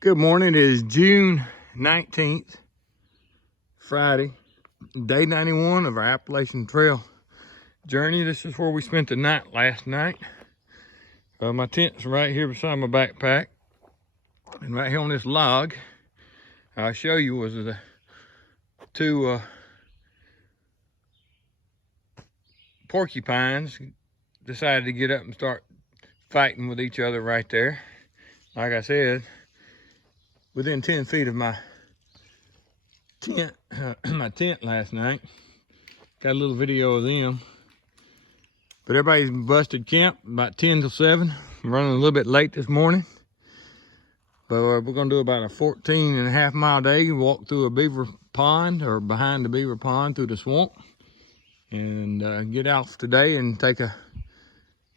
Good morning. It is June 19th, Friday, day 91 of our Appalachian Trail journey. This is where we spent the night last night. My tent's right here beside my backpack. And right here on this log, I'll show you, was the two porcupines decided to get up and start fighting with each other right there. Like I said, within 10 feet of my tent, last night. Got a little video of them. But everybody's busted camp about 10 till 7. I'm running a little bit late this morning. But we're gonna do about a 14.5 mile day, walk through a beaver pond, or behind the beaver pond through the swamp. And get off today and take a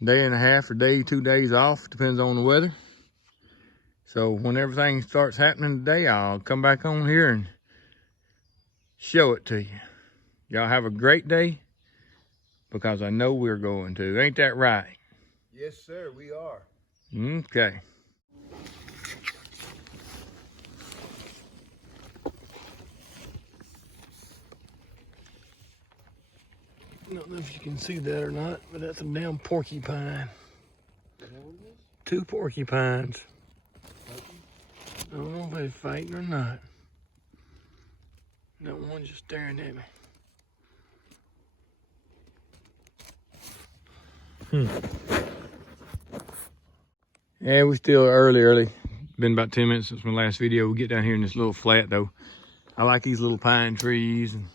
day and a half or 2 days off, depends on the weather. So when everything starts happening today, I'll come back on here and show it to you. Y'all have a great day, because I know we're going to. Ain't that right? Yes, sir, we are. Okay. I don't know if you can see that or not, but that's a damn porcupine. Two porcupines. I don't know if they're fighting or not. That one's just staring at me. Yeah, we're still early. Been about 10 minutes since my last video. We'll get down here in this little flat though. I like these little pine trees and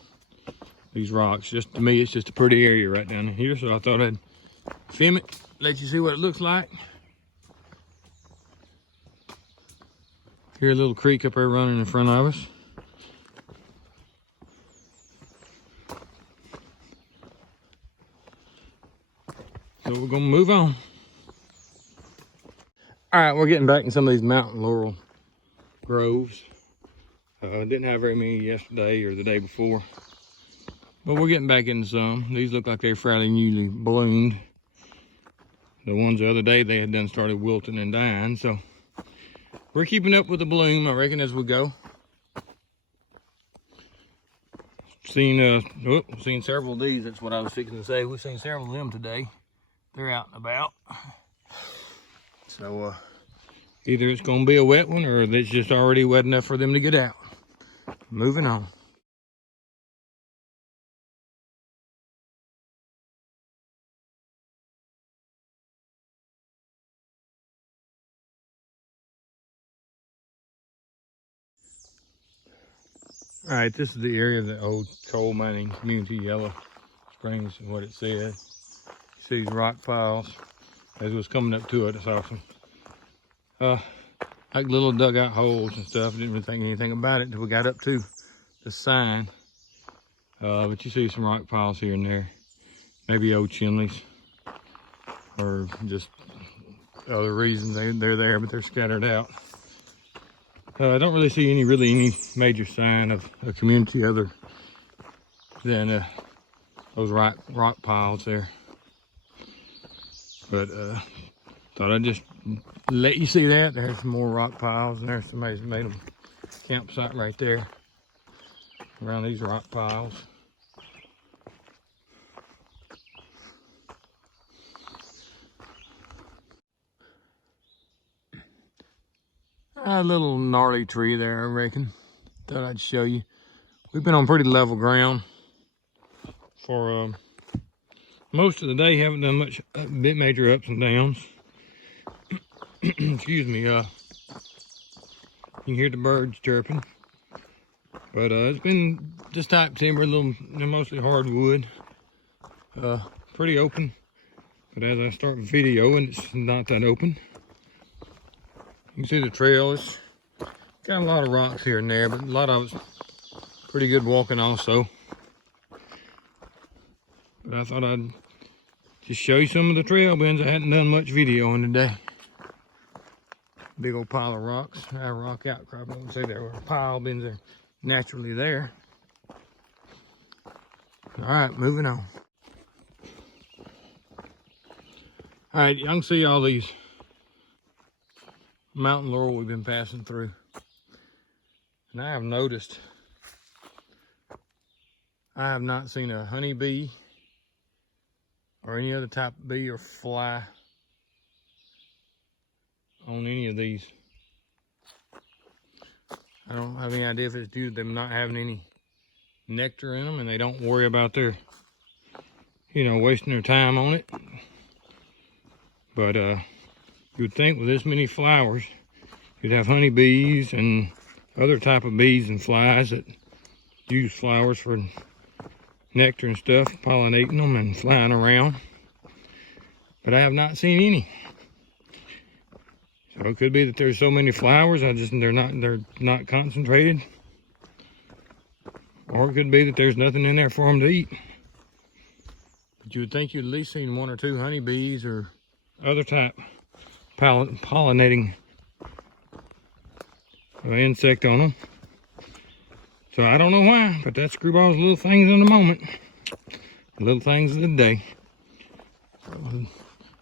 these rocks. Just to me, it's just a pretty area right down here. So I thought I'd film it, let you see what it looks like. Here's a little creek up there running in front of us. So we're gonna move on. All right, we're getting back in some of these mountain laurel groves. Didn't have very many yesterday or the day before, but we're getting back into some. These look like they're fairly newly bloomed. The ones the other day, they had done started wilting and dying, so we're keeping up with the bloom, I reckon, as we go. Seen several of these. That's what I was fixing to say. We've seen several of them today. They're out and about. So either it's going to be a wet one, or it's just already wet enough for them to get out. Moving on. All right, this is the area of the old coal mining community, Yellow Springs, and what it said. You see these rock piles. As it was coming up to it, it's awesome. Like little dugout holes and stuff. Didn't really think anything about it until we got up to the sign. But you see some rock piles here and there. Maybe old chimneys, or just other reasons they're there, but they're scattered out. I don't really see any major sign of a community other than those rock piles there. But thought I'd just let you see that. There's some more rock piles, and there's somebody's made a campsite right there around these rock piles. A little gnarly tree there, I reckon. Thought I'd show you. We've been on pretty level ground for most of the day. Haven't done much major ups and downs. Excuse me. You can hear the birds chirping. But it's been just type timber, mostly hardwood. Pretty open. But as I start videoing, it's not that open. You can see the trail. It's got a lot of rocks here and there, but a lot of it's pretty good walking also. But I thought I'd just show you some of the trail bends. I hadn't done much videoing today. Big old pile of rocks. Rock outcrop. I wouldn't say there were pile bends are naturally there. All right, moving on. All right, y'all can see all these mountain laurel we've been passing through. And I have noticed I have not seen a honeybee or any other type of bee or fly on any of these. I don't have any idea if it's due to them not having any nectar in them and they don't worry about their, wasting their time on it. But you would think with this many flowers, you'd have honeybees and other type of bees and flies that use flowers for nectar and stuff, pollinating them and flying around. But I have not seen any. So it could be that there's so many flowers, they're not concentrated. Or it could be that there's nothing in there for them to eat. But you would think you'd at least seen 1 or 2 honeybees or other type pollinating insect on them. So I don't know why, but that's Screwball's little things in the moment. Little things of the day. So,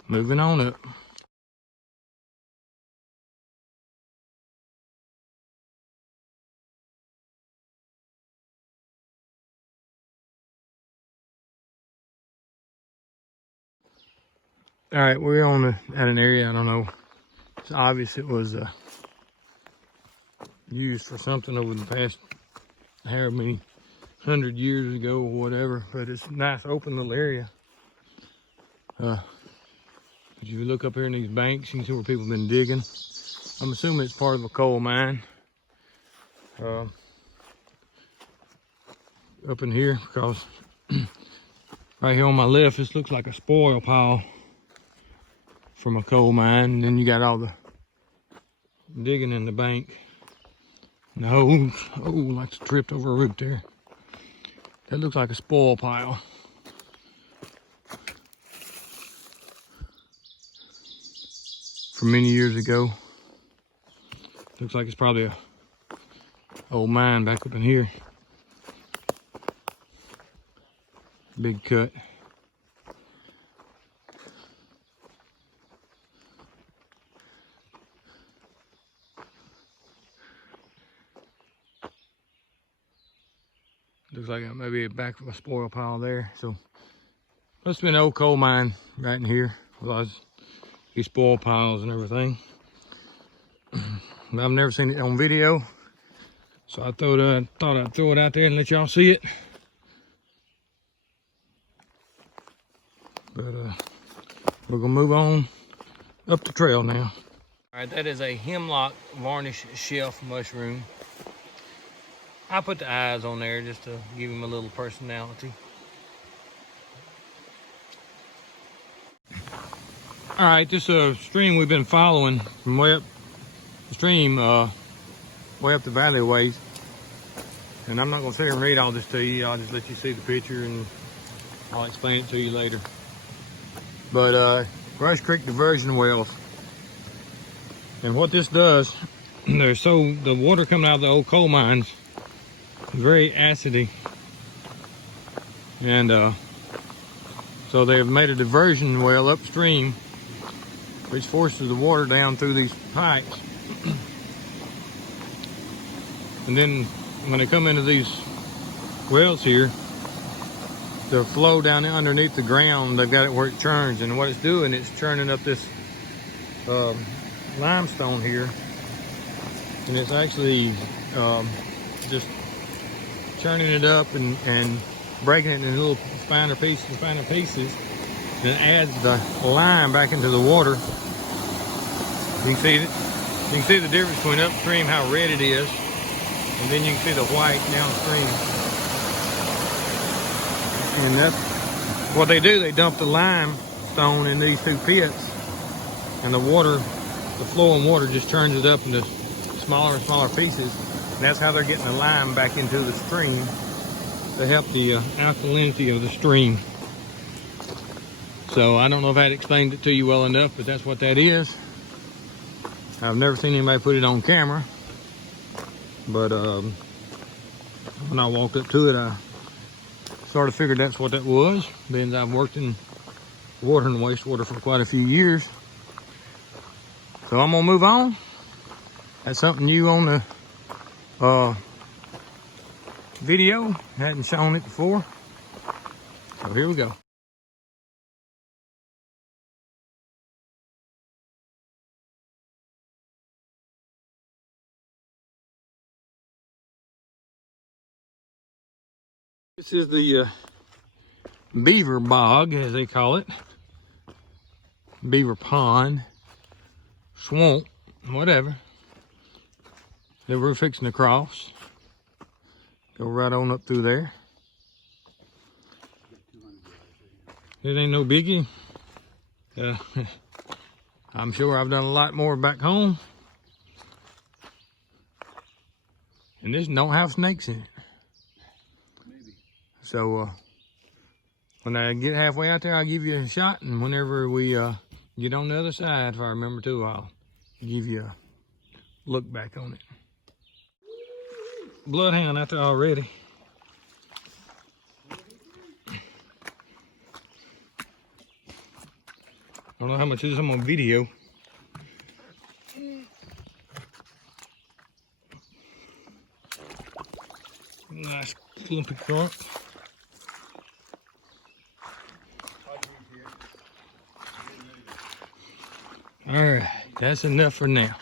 moving on up. All right, we're at an area, I don't know. It's obvious it was used for something over the past however many 100 years ago or whatever, but it's a nice open little area. But if you look up here in these banks, you can see where people have been digging. I'm assuming it's part of a coal mine. Up in here, because right here on my left, this looks like a spoil pile from a coal mine. And then you got all the digging in the bank. And the hose, like it's tripped over a root there. That looks like a spoil pile. From many years ago. Looks like it's probably a old mine back up in here. Big cut. Looks like maybe back of a spoil pile there. So must have been an old coal mine right in here. With these spoil piles and everything. I've never seen it on video, so I thought I'd throw it out there and let y'all see it. But we're gonna move on up the trail now. All right, that is a hemlock varnish shelf mushroom. I put the eyes on there just to give him a little personality. All right, this stream we've been following from way up the stream, way up the valley ways. And I'm not gonna sit here and read all this to you. I'll just let you see the picture and I'll explain it to you later. But Rush Creek diversion wells. And what this does, the water coming out of the old coal mines is very acidy. And so they've made a diversion well upstream which forces the water down through these pipes. And then when they come into these wells here, the flow down underneath the ground, they've got it where it churns, and what it's doing, it's churning up this limestone here, and it's actually just churning it up and breaking it into little finer pieces, and it adds the lime back into the water. You can see it. You can see the difference between upstream, how red it is, and then you can see the white downstream. And that's what they do. They dump the limestone in these two pits, and the water, the flowing water, just turns it up into smaller and smaller pieces. And that's how they're getting the lime back into the stream to help the alkalinity of the stream. So I don't know if I explained it to you well enough, but that's what that is. I've never seen anybody put it on camera, but when I walked up to it, I sort of figured that's what that was, being that I've worked in water and wastewater for quite a few years. So I'm gonna move on That's something new on the video. Hadn't shown it before. So here we go. This is the beaver bog, as they call it. Beaver pond, swamp, whatever. That we're fixing to cross. Go right on up through there. It ain't no biggie. I'm sure I've done a lot more back home. And this don't have snakes in it. So when I get halfway out there, I'll give you a shot, and whenever we get on the other side, if I remember to, I'll give you a look back on it. Bloodhound out there already. I don't know how much of this I'm on video. Nice clumpy trunk. All right, that's enough for now.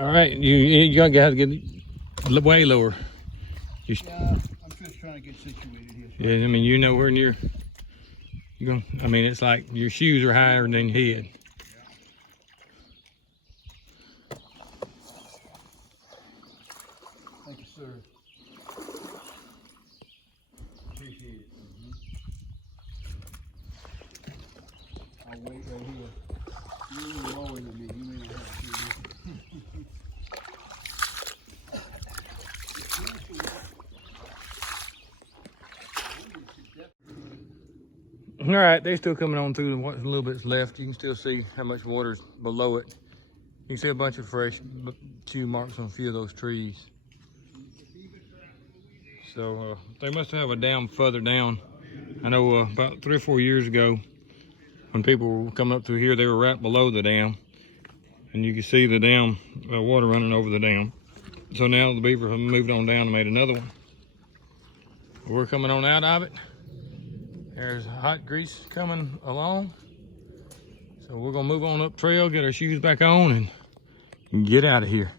All right, you gotta get way lower. Yeah, I'm just trying to get situated here. Yeah, I mean, you know where you're going. I mean, it's like your shoes are higher than your head. Thank you, sir. Appreciate it. I'll wait right here. You're lower than me. You may not have to see me. All right, they're still coming on through what's a little bit's left. You can still see how much water's below it. You can see a bunch of fresh chew marks on a few of those trees. So they must have a dam further down. I know about 3 or 4 years ago, when people were coming up through here, they were right below the dam. And you can see the dam, water running over the dam. So now the beaver have moved on down and made another one. We're coming on out of it. There's hot grease coming along. So we're gonna move on up trail, get our shoes back on, and get out of here.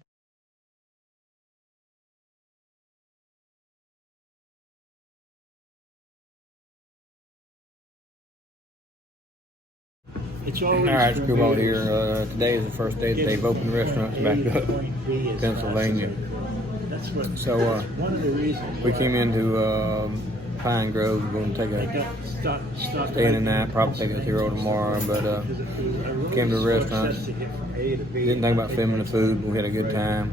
All right, screwball here. Today is the first day that they've opened restaurants back up in Pennsylvania. So we came into Pine Grove. We're going to take a stay in the night, probably take a 0 tomorrow. But came to the restaurant. Didn't think about filming the food, but we had a good time.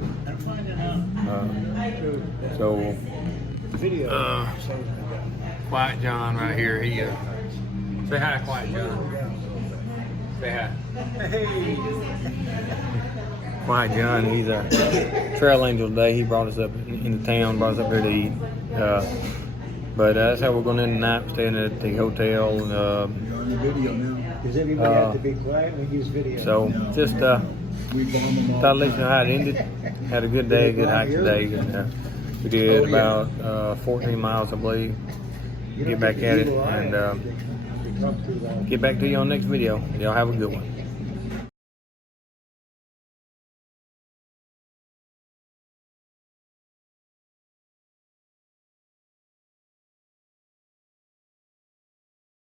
Quiet John right here. He say hi, Quiet John. Say hi. Hey. Quiet John, he's a trail angel today. He brought us up into town, brought us up here to eat. But that's how we're going to end the night, staying at the hotel. You're on the video now. Does everybody have to be quiet when you use video? So just thought I'd let you know how it ended. Had a good day, good hike today. And, we did about 14 miles, I believe. Get back at it and get back to you on the next video. Y'all have a good one.